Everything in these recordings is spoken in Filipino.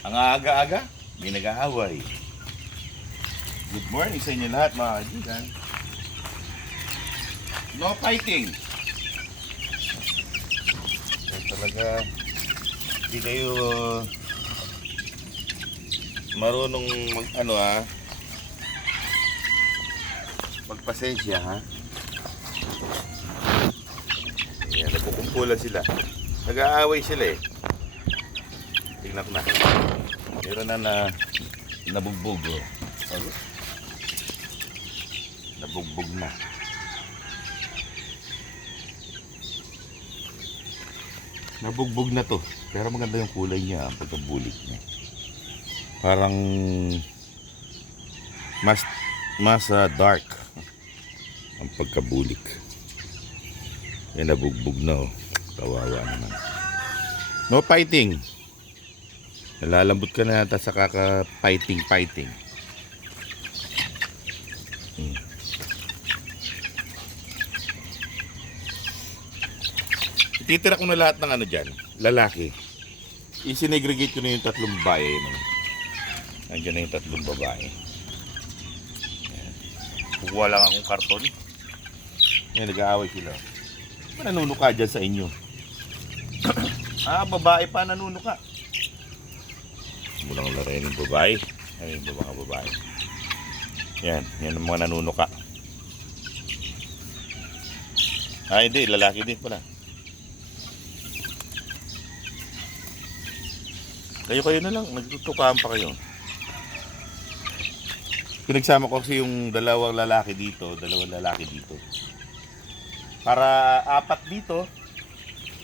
Ang aga-aga, may nag-aaway. Good morning sa inyo lahat mga kaibigan. No fighting. Kaya talaga, hindi kayo marunong magpasensya ha. Ayan, nagkukumpulan sila. Nag-aaway sila eh. Tingnan ko na. Meron na nabugbog oh. Nabugbog na. Nabugbog na to. Pero maganda yung kulay niya, ang pagkabulik niya. Parang mas dark ang pagkabulik. Yan, nabugbog na oh. Kawawa naman. No fighting. Nalalambot ka na yata sa kaka-fighting. Ititira ko na lahat ng ano dyan, lalaki. I-segregate ko na yung tatlong babae. Nandiyan na yung tatlong babae. Kukuha lang akong karton. Yan, nag-aaway sila. Nanunuka dyan sa inyo. Babae pa nanunuka. Mulang larayan yung babae. Ayun yung mga babae. Yan ang mga nanunuka. Hindi, lalaki din pala. Kayo na lang, nagtutukaan pa kayo. Pinagsama ko kasi yung dalawang lalaki dito. Para 4 dito.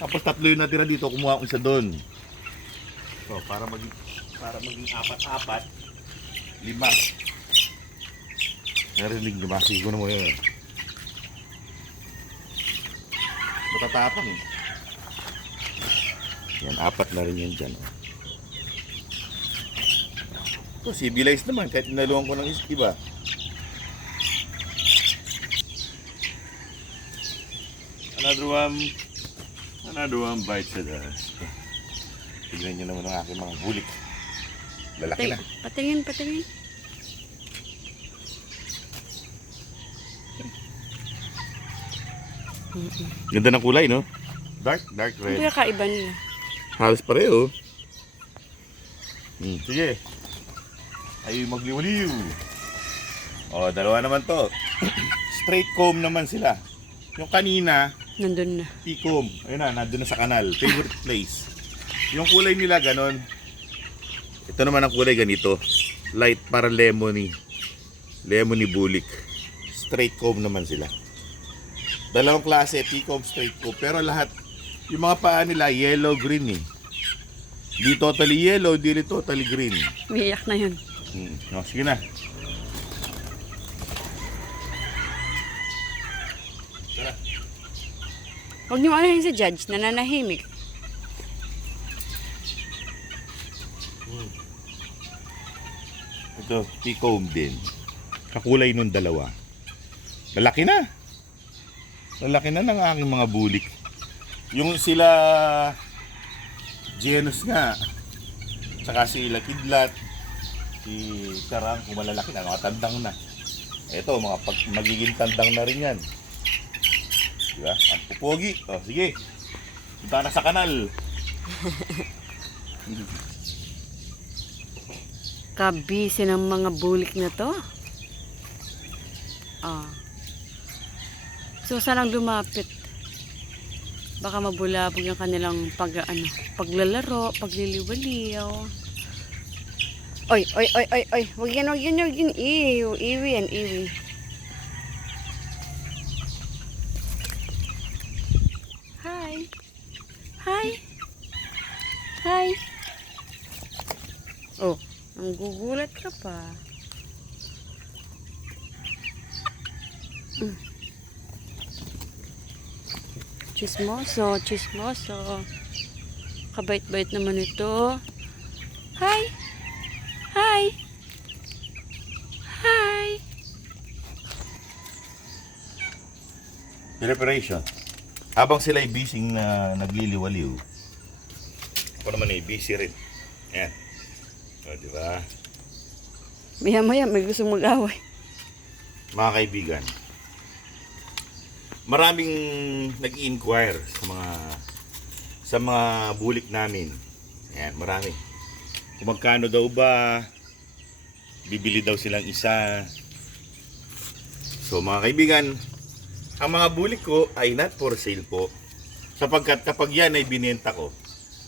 Tapos 3 yung natira dito, kumuha ko isa doon. So, para maging 4, 5. Narinig na ba? Sigo na mo yun. Matatapang eh. Yan, 4 na rin yan dyan. Ito, civilized naman kahit inaluan ko ng iba. Another one bites the dust. Tignan nyo naman ang aking mga bulik. Lalaki na. Patingin. Ganda ng kulay, no? Dark red. Hindi kakaiba nila. Halos pareho. Sige. Ay magliwaliw. Dalawa naman to. Straight comb naman sila. Yung kanina, nandun na. T-comb. Ayun na, nandun na sa kanal. Favorite place. Yung kulay nila ganon. Ito naman ang kulay ganito. Light para lemony bulik. Straight comb naman sila. Dalawang klase, T-comb, straight comb. Pero lahat, yung mga paa nila, yellow-green eh. Di totally yellow, di totally green. Umiiyak na yun. Sige na. Tara. Huwag niyo anahin si Judge, nananahimik. Ito, T-comb din. Kakulay nung dalawa. Lalaki na ng aking mga bulik. Yung sila Genus nga, tsaka sila Kidlat, si Tarang, kung malalaki na, mga tandang na. Ito, magiging tandang na rin yan. Diba? Ang pupogi. Sige. Punta na sa kanal. Kabisi ng mga bulik na to. So, saan lumapit? Baka mabulabog yung kanilang paglalaro, pagliliwaliw. Oy. Wag yan. Iwi yan. Hi. Oh, ang gugulat ka pa. Chismoso. Kabait-bait naman ito. Hi. Preparation. Habang sila ay busy na nagliliwaliw, ako naman ay busy rin. Ayan. O, di ba? Maya-maya may gusto mag-away. Mga kaibigan, maraming nag-i-inquire sa mga bulik namin. Ayan, marami. Kung magkano daw ba, bibili daw silang isa. So mga kaibigan, ang mga bulik ko ay not for sale po. Sapagkat kapag yan ay binenta ko,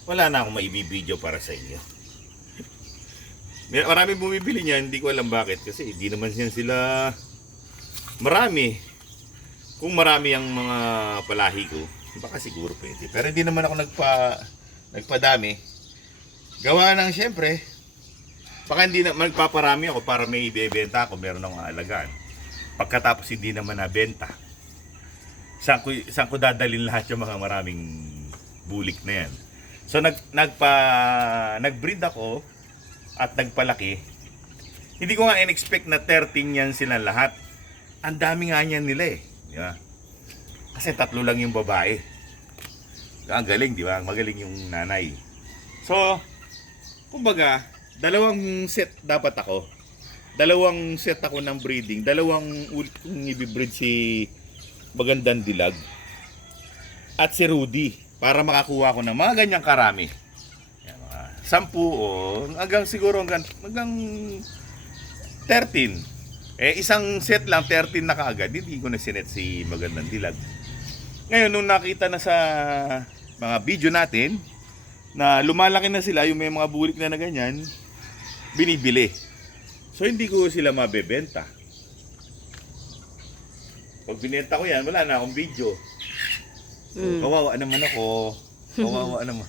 wala na akong maibibideo para sa inyo. Maraming bumibili niyan, hindi ko alam bakit. Kasi hindi naman yan sila marami. Kung marami ang mga palahi ko, baka siguro pwede. Pero hindi naman ako nagpadami. Gawa ng siyempre, baka hindi na magpaparami ako para may ibebenta ako, meron akong aalagaan. Pagkatapos hindi naman nabenta, saan ko dadalhin lahat yung mga maraming bulik na yan. So nag-breed ako at nagpalaki. Hindi ko nga in-expect na 13 yan sila lahat. Ang dami nga niyan nila eh. Di ba? Kasi 3 lang yung babae. Ang galing, di ba? Magaling yung nanay. So, kumbaga, 2 set dapat ako. 2 set ako ng breeding. 2 kung i-breed si Magandang Dilag at si Rudy para makakuha ko ng mga ganyang karami. Yan, mga 10 o hanggang siguro hanggang 13. Isang set lang, 13 na kaagad. Hindi ko na sinet si Magandang Dilag. Ngayon, nung nakita na sa mga video natin na lumalaki na sila, yung may mga bulik na ganyan, binibili. So, hindi ko sila mabebenta. Pag binenta ko yan, wala na akong video. So, kawawa naman ako. Kawawa naman.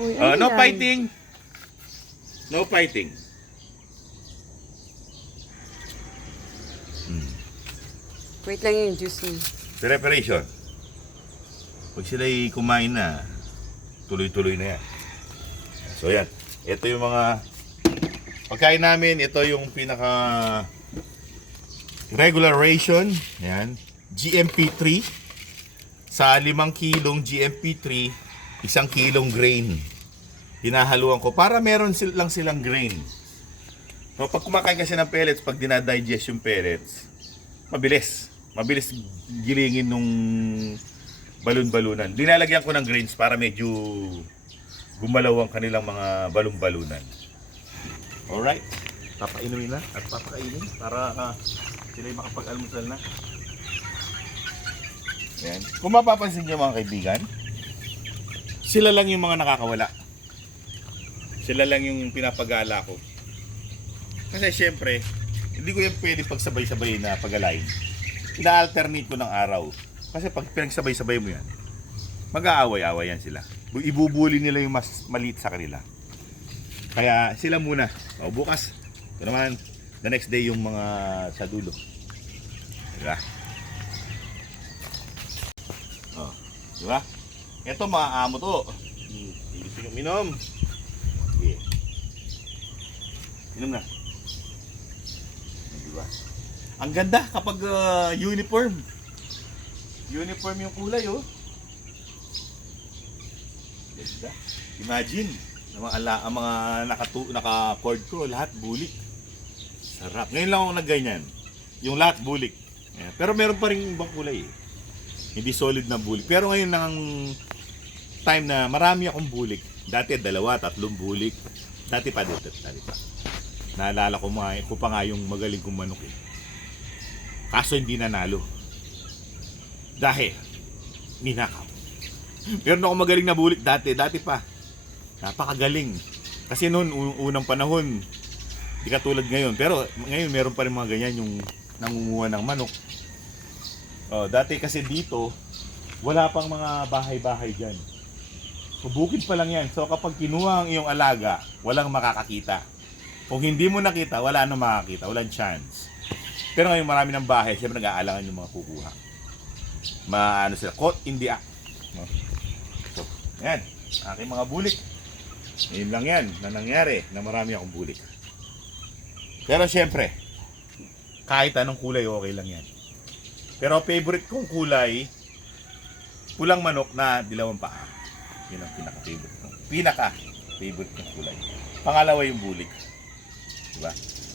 Uy, No ayan. fighting. No fighting. Wait lang yung juice mo. Preparation. Pag sila'y kumain na, tuloy-tuloy na yan. So yan. Ito yung mga pagkain namin. Ito yung pinaka regular ration. Yan. GMP3. Sa 5 kilong GMP3, 1 kilong grain. Hinahaluan ko para meron lang silang grain. So pag kumakain kasi ng pellets, pag dinadigest yung pellets, mabilis gilingin nung balon-balunan. Dinalagyan ko ng grains para medyo gumalaw ang kanilang mga balon-balunan. Alright. Papainumin na at papakainin para sila makapag-almusal na. Ayan. Kung mapapansin nyo mga kaibigan, sila lang yung mga nakakawala. Sila lang yung pinapagala ko. Kasi syempre, hindi ko yan pwede pagsabay-sabay na pag-align. Ina-alternate ko ng araw. Kasi pag pinagsabay-sabay mo yan, mag-aaway-aaway yan sila. Ibubuli nila yung mas maliit sa kanila. Kaya sila muna. O bukas, ito naman, the next day yung mga sa dulo. Diba? O, diba? Ito maaamo to. Gusto nyo minom? Okay. Minom na. Diba? Ang ganda kapag uniform. Uniform yung kulay, oh. Ganda. Imagine, ang mga naka-cord ko, lahat bulik. Sarap. Ngayon lang ako nagganyan. Yung lahat bulik. Yeah. Pero meron pa rin ibang kulay, eh. Hindi solid na bulik. Pero ngayon lang time na marami akong bulik. Dati 2, 3 bulik. Dati pa. Naalala ko pa nga yung magaling kong manok, eh. Kaso hindi nanalo. Dahil ninakaw. Meron ako magaling na bulik dati pa. Napakagaling. Kasi noon unang panahon, di katulad ngayon. Pero ngayon meron pa rin mga ganyan yung nangunguha ng manok. Dati kasi dito, wala pang mga bahay-bahay dyan. So bukid pa lang yan. So kapag kinuha ang iyong alaga, walang makakakita. Kung hindi mo nakita, wala nang makakita. Walang chance. Pero ngayon marami ng bahay, siyempre nag-aalangan yung mga kukuha. Ano sila, caught in the act. So, yan, aking mga bulik. Yun lang yan na nangyari na marami akong bulik. Pero siyempre, kahit anong kulay, okay lang yan. Pero favorite kong kulay, pulang manok na dilawang paa. Yun ang pinaka-favorite kong kulay. Pangalawa yung bulik. Diba?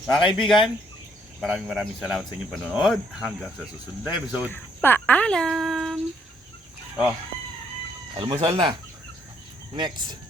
Mga kaibigan, maraming salamat sa inyong panonood. Hanggang sa susunod na episode. Paalam! Oh, almusal na. Next.